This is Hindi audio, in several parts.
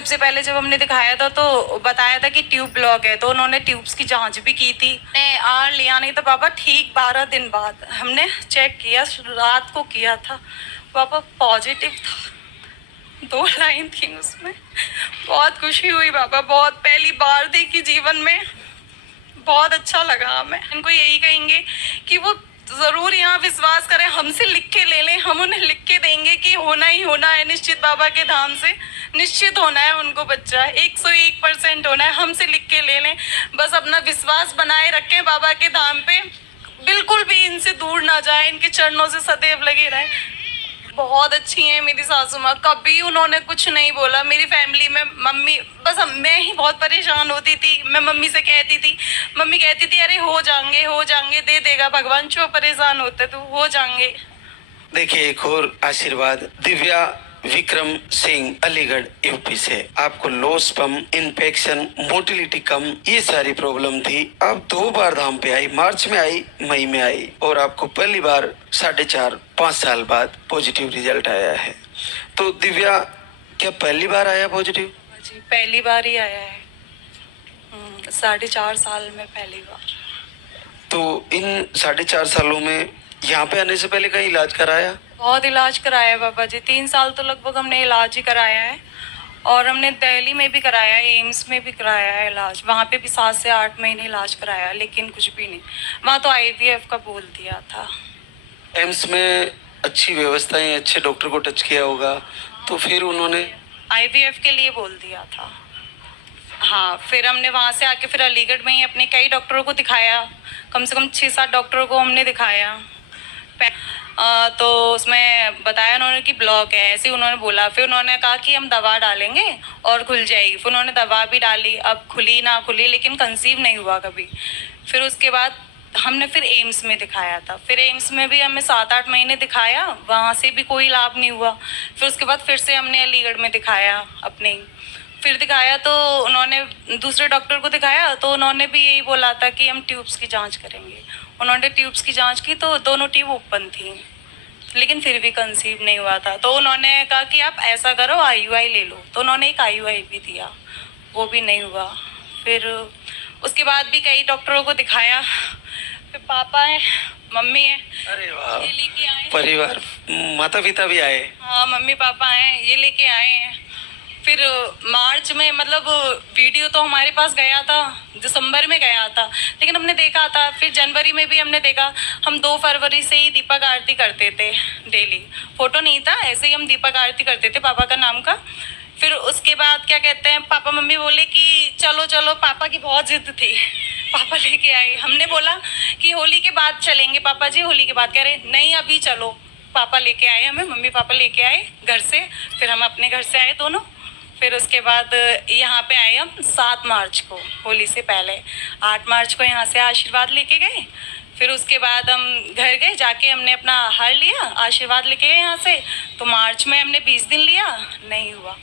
सबसे पहले जब हमने दिखाया था तो बताया था कि ट्यूब ब्लॉक है, तो उन्होंने ट्यूब्स की जांच भी की थी। ने आर लिया नहीं तो पापा ठीक 12 दिन बाद हमने चेक किया, रात को किया था, पापा पॉजिटिव था। 2 लाइन थी उसमें। बहुत खुशी हुई पापा, बहुत पहली बार देखी जीवन में, बहुत अच्छा लगा। हमें इनको यही कहेंगे कि वो जरूर यहाँ विश्वास करें, हमसे लिख के ले लें, हम उन्हें लिख के देंगे कि होना ही होना है, निश्चित बाबा के धाम से निश्चित होना है उनको बच्चा, 101% होना है, हमसे लिख के ले लें। बस अपना विश्वास बनाए रखें बाबा के धाम पे, बिल्कुल भी इनसे दूर ना जाए, इनके चरणों से सदैव लगे रहें। बहुत अच्छी है मेरी सासू माँ, कभी उन्होंने कुछ नहीं बोला। मेरी फैमिली में मम्मी बस मैं ही बहुत परेशान होती थी। मैं मम्मी से कहती थी, मम्मी कहती थी अरे हो जाएंगे, दे देगा भगवान, जो परेशान होते तो हो जाएंगे। देखिए एक और आशीर्वाद, दिव्या विक्रम सिंह अलीगढ़ यूपी से। आपको लो स्पर्म, इन्फेक्शन, मोटिलिटी कम, ये सारी प्रॉब्लम थी। आप 2 बार धाम पे आई, मार्च में आई, मई में आई, और आपको पहली बार 4.5-5 साल बाद पॉजिटिव रिजल्ट आया है। तो दिव्या, क्या पहली बार आया पॉजिटिव? जी पहली बार ही आया है, 4.5 साल में पहली बार। तो इन 4.5 सालों में यहाँ पे आने से पहले कहीं इलाज कराया? बहुत इलाज कराया है बाबा जी, 3 साल तो लगभग हमने इलाज ही कराया है, और हमने दिल्ली में भी कराया है, एम्स में भी कराया है इलाज, वहाँ पे भी 7 से 8 महीने इलाज कराया, लेकिन कुछ भी नहीं। वहाँ तो IVF का बोल दिया था। एम्स में अच्छी व्यवस्थाएं, अच्छे डॉक्टर को टच किया होगा, तो फिर उन्होंने IVF के लिए बोल दिया था। हाँ, फिर हमने वहाँ से आके फिर अलीगढ़ में ही अपने कई डॉक्टरों को दिखाया, कम से कम 6-7 डॉक्टरों को हमने दिखाया। तो उसमें बताया उन्होंने कि ब्लॉक है, ऐसे उन्होंने बोला। फिर उन्होंने कहा कि हम दवा डालेंगे और खुल जाएगी। फिर उन्होंने दवा भी डाली, अब खुली ना खुली, लेकिन कंसीव नहीं हुआ कभी। फिर उसके बाद हमने फिर एम्स में दिखाया था। फिर एम्स में भी हमें 7-8 महीने दिखाया, वहाँ से भी कोई लाभ नहीं हुआ। फिर उसके बाद फिर से हमने अलीगढ़ में दिखाया अपने, फिर दिखाया तो उन्होंने दूसरे डॉक्टर को दिखाया, तो उन्होंने भी यही बोला था कि हम ट्यूब्स की जांच करेंगे। उन्होंने ट्यूब्स की जांच की तो दोनों ट्यूब ओपन थी, लेकिन फिर भी कंसीव नहीं हुआ था। तो उन्होंने कहा कि आप ऐसा करो, IUI ले लो। तो उन्होंने एक IUI भी दिया, वो भी नहीं हुआ। फिर उसके बाद भी कई डॉक्टरों को दिखाया। फिर पापा है, मम्मी है, अरे वाह, ये लेके आए परिवार, माता पिता भी आए? हाँ, मम्मी पापा हैं, ये लेके आए हैं। फिर मार्च में, मतलब वीडियो तो हमारे पास गया था, दिसंबर में गया था, लेकिन हमने देखा था। फिर जनवरी में भी हमने देखा। हम 2 फरवरी से ही दीपक आरती करते थे डेली, फोटो नहीं था, ऐसे ही हम दीपक आरती करते थे पापा का नाम का। फिर उसके बाद क्या कहते हैं, पापा मम्मी बोले कि चलो चलो, पापा की बहुत जिद थी, पापा लेके आए। हमने बोला कि होली के बाद चलेंगे पापा जी, होली के बाद। कह रहे नहीं अभी चलो। पापा लेके आए हमें, मम्मी पापा लेके आए घर से। फिर हम अपने घर से आए दोनों। फिर उसके बाद यहाँ पे आए हम 7 मार्च को, होली से पहले। 8 मार्च को यहाँ से आशीर्वाद लेके गए। फिर उसके बाद हम घर गए, जाके हमने अपना हार लिया, आशीर्वाद लेके गए यहाँ से। तो मार्च में हमने 20 दिन लिया, नहीं हुआ।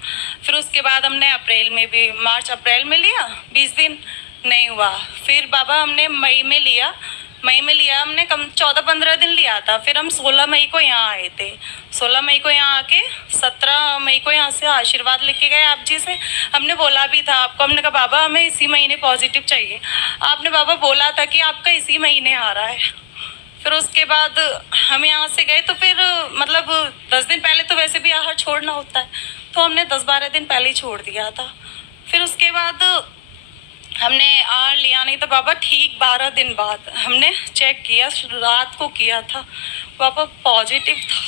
फिर उसके बाद हमने अप्रैल में भी, मार्च अप्रैल में लिया 20 दिन, नहीं हुआ। फिर बाबा हमने मई में लिया हमने, कम 14-15 दिन लिया था। फिर हम 16 मई को यहाँ आए थे। 16 मई को यहाँ आके 17 मई को यहाँ से आशीर्वाद लेके गए आप जी से। हमने बोला भी था आपको, हमने कहा बाबा हमें इसी महीने पॉजिटिव चाहिए। आपने बाबा बोला था कि आपका इसी महीने आ रहा है। फिर उसके बाद हम यहाँ से गए, तो फिर मतलब 10 दिन पहले तो वैसे भी आहार छोड़ना होता है, तो हमने 10-12 दिन पहले ही छोड़ दिया था। फिर उसके बाद हमने आहार लिया नहीं तो बाबा ठीक 12 दिन बाद हमने चेक किया, रात को किया था, बाबा पॉजिटिव था।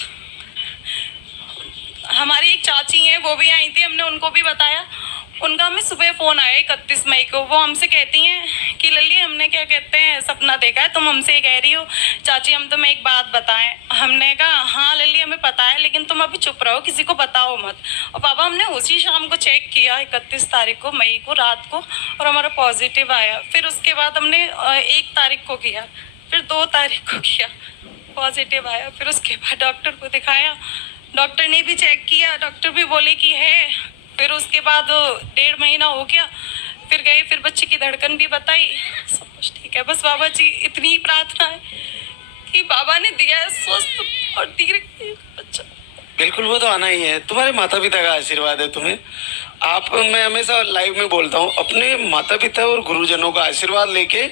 हमारी एक चाची हैं, वो भी आई थी, हमने उनको भी बताया। उनका हमें सुबह फ़ोन आया 31 मई को। वो हमसे कहती हैं कि लल्ली हमने क्या कहते हैं सपना देखा है, तुम हमसे ये कह रही हो चाची हम तुम्हें एक बात बताएं। हमने कहा हाँ लल्ली हमें पता है, लेकिन तुम अभी चुप रहो, किसी को बताओ मत। और पापा हमने उसी शाम को चेक किया 31 तारीख को, मई को रात को, और हमारा पॉजिटिव आया। फिर उसके बाद हमने 1 तारीख को किया, फिर 2 तारीख को किया, पॉजिटिव आया। फिर उसके बाद डॉक्टर को दिखाया, डॉक्टर ने भी चेक किया, डॉक्टर भी बोले कि है। फिर उसके बाद 1.5 महीना हो गया, फिर गए, फिर बच्चे की धड़कन भी बताई, सब कुछ ठीक है। बस बाबा जी इतनी ही प्रार्थना है कि बाबा ने दिया है स्वस्थ और दीर्घ बच्चा। बिल्कुल, वो तो आना ही है। तुम्हारे माता पिता का आशीर्वाद है तुम्हें। आप, मैं हमेशा लाइव में बोलता हूँ, अपने माता पिता और गुरुजनों का आशीर्वाद लेके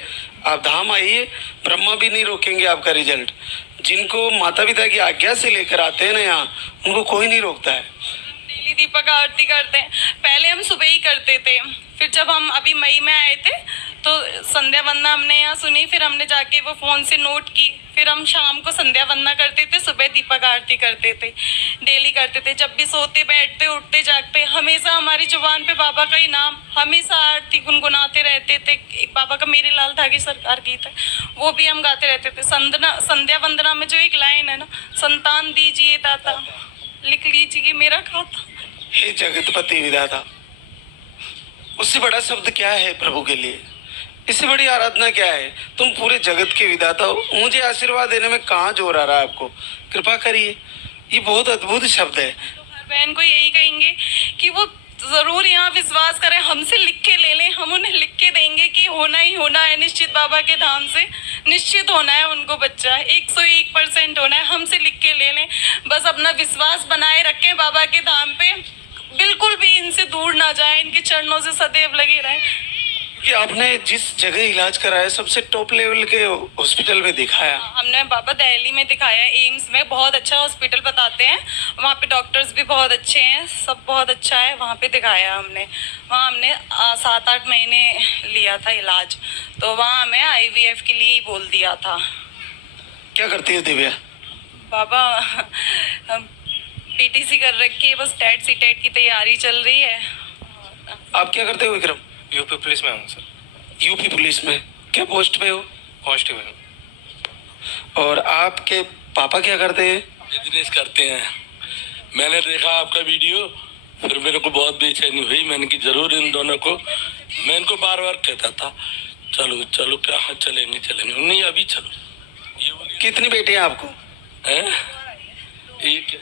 आप धाम आइए, ब्रह्मा भी नहीं रोकेंगे आपका रिजल्ट। जिनको माता पिता की आज्ञा से लेकर आते हैं ना यहाँ, उनको कोई नहीं रोकता है। डेली दीपक आरती करते हैं। पहले हम सुबह ही करते थे, फिर जब हम अभी मई में आए थे तो संध्या वंदना हमने यहाँ सुनी, फिर हमने जाके वो फोन से नोट की, फिर हम शाम को संध्या वंदना करते थे, सुबह दीपक आरती करते थे, डेली करते थे। जब भी सोते बैठते उठते जागते हमेशा हमारी जुबान पे बाबा का ही नाम, हमेशा आरती गुनगुनाते रहते थे। एक बाबा का मेरे लाल धागी सरकार गीत है, वो भी हम गाते रहते थे। संध्या वंदना में जो एक लाइन है ना, संतान दीजिए दाता, लिख लीजिए मेरा खाता। हे जगतपति विधाता, उससे बड़ा शब्द क्या है प्रभु के लिए? इससे बड़ी आराधना क्या है? तुम पूरे जगत के विधाता हो, मुझे आशीर्वाद देने में कहाँ जोर आ रहा है आपको? कृपा करिए, ये बहुत अद्भुत शब्द है। तो हर बहन को यही कहेंगे कि वो जरूर यहाँ विश्वास करें, हमसे लिख के ले लें, हम उन्हें लिख के देंगे कि होना ही होना है, निश्चित बाबा के धाम से निश्चित होना है उनको बच्चा, 101% होना है। हमसे लिख के ले लें, बस अपना विश्वास बनाए रखें बाबा के धाम पे, बिल्कुल भी इनसे दूर ना जाए, इनके चरणों से सदैव लगे रहें। कि आपने जिस जगह इलाज कराया, सबसे टॉप लेवल के हॉस्पिटल में दिखाया। हमने बाबा दिल्ली में दिखाया, एम्स में, बहुत अच्छा हॉस्पिटल बताते हैं, वहाँ पे डॉक्टर्स भी बहुत अच्छे हैं, सब बहुत अच्छा है, वहाँ पे दिखाया हमने। वहाँ हमने 7-8 महीने लिया था इलाज, तो वहाँ हमें IVF के लिए ही बोल दिया था। क्या करती है दिव्या? बाबा PTC कर रखी है, बस टेट सीटेट की तैयारी चल रही है। आप क्या करते हो विक्रम? यूपी पुलिस में हूँ सर। यूपी पुलिस में क्या पोस्ट पे हो? कांस्टेबल हूँ। और आपके पापा क्या करते हैं? बिजनेस करते हैं। मैंने देखा आपका वीडियो, फिर मेरे को बहुत बेचैनी हुई। मैंने कि जरूर इन दोनों को, मैं इनको बार बार कहता था चलो चलो, क्या हाँ चलेंगे चलेंगे, नहीं अभी चलो। ये बोले कितनी बेटी है आपको? हैं? एक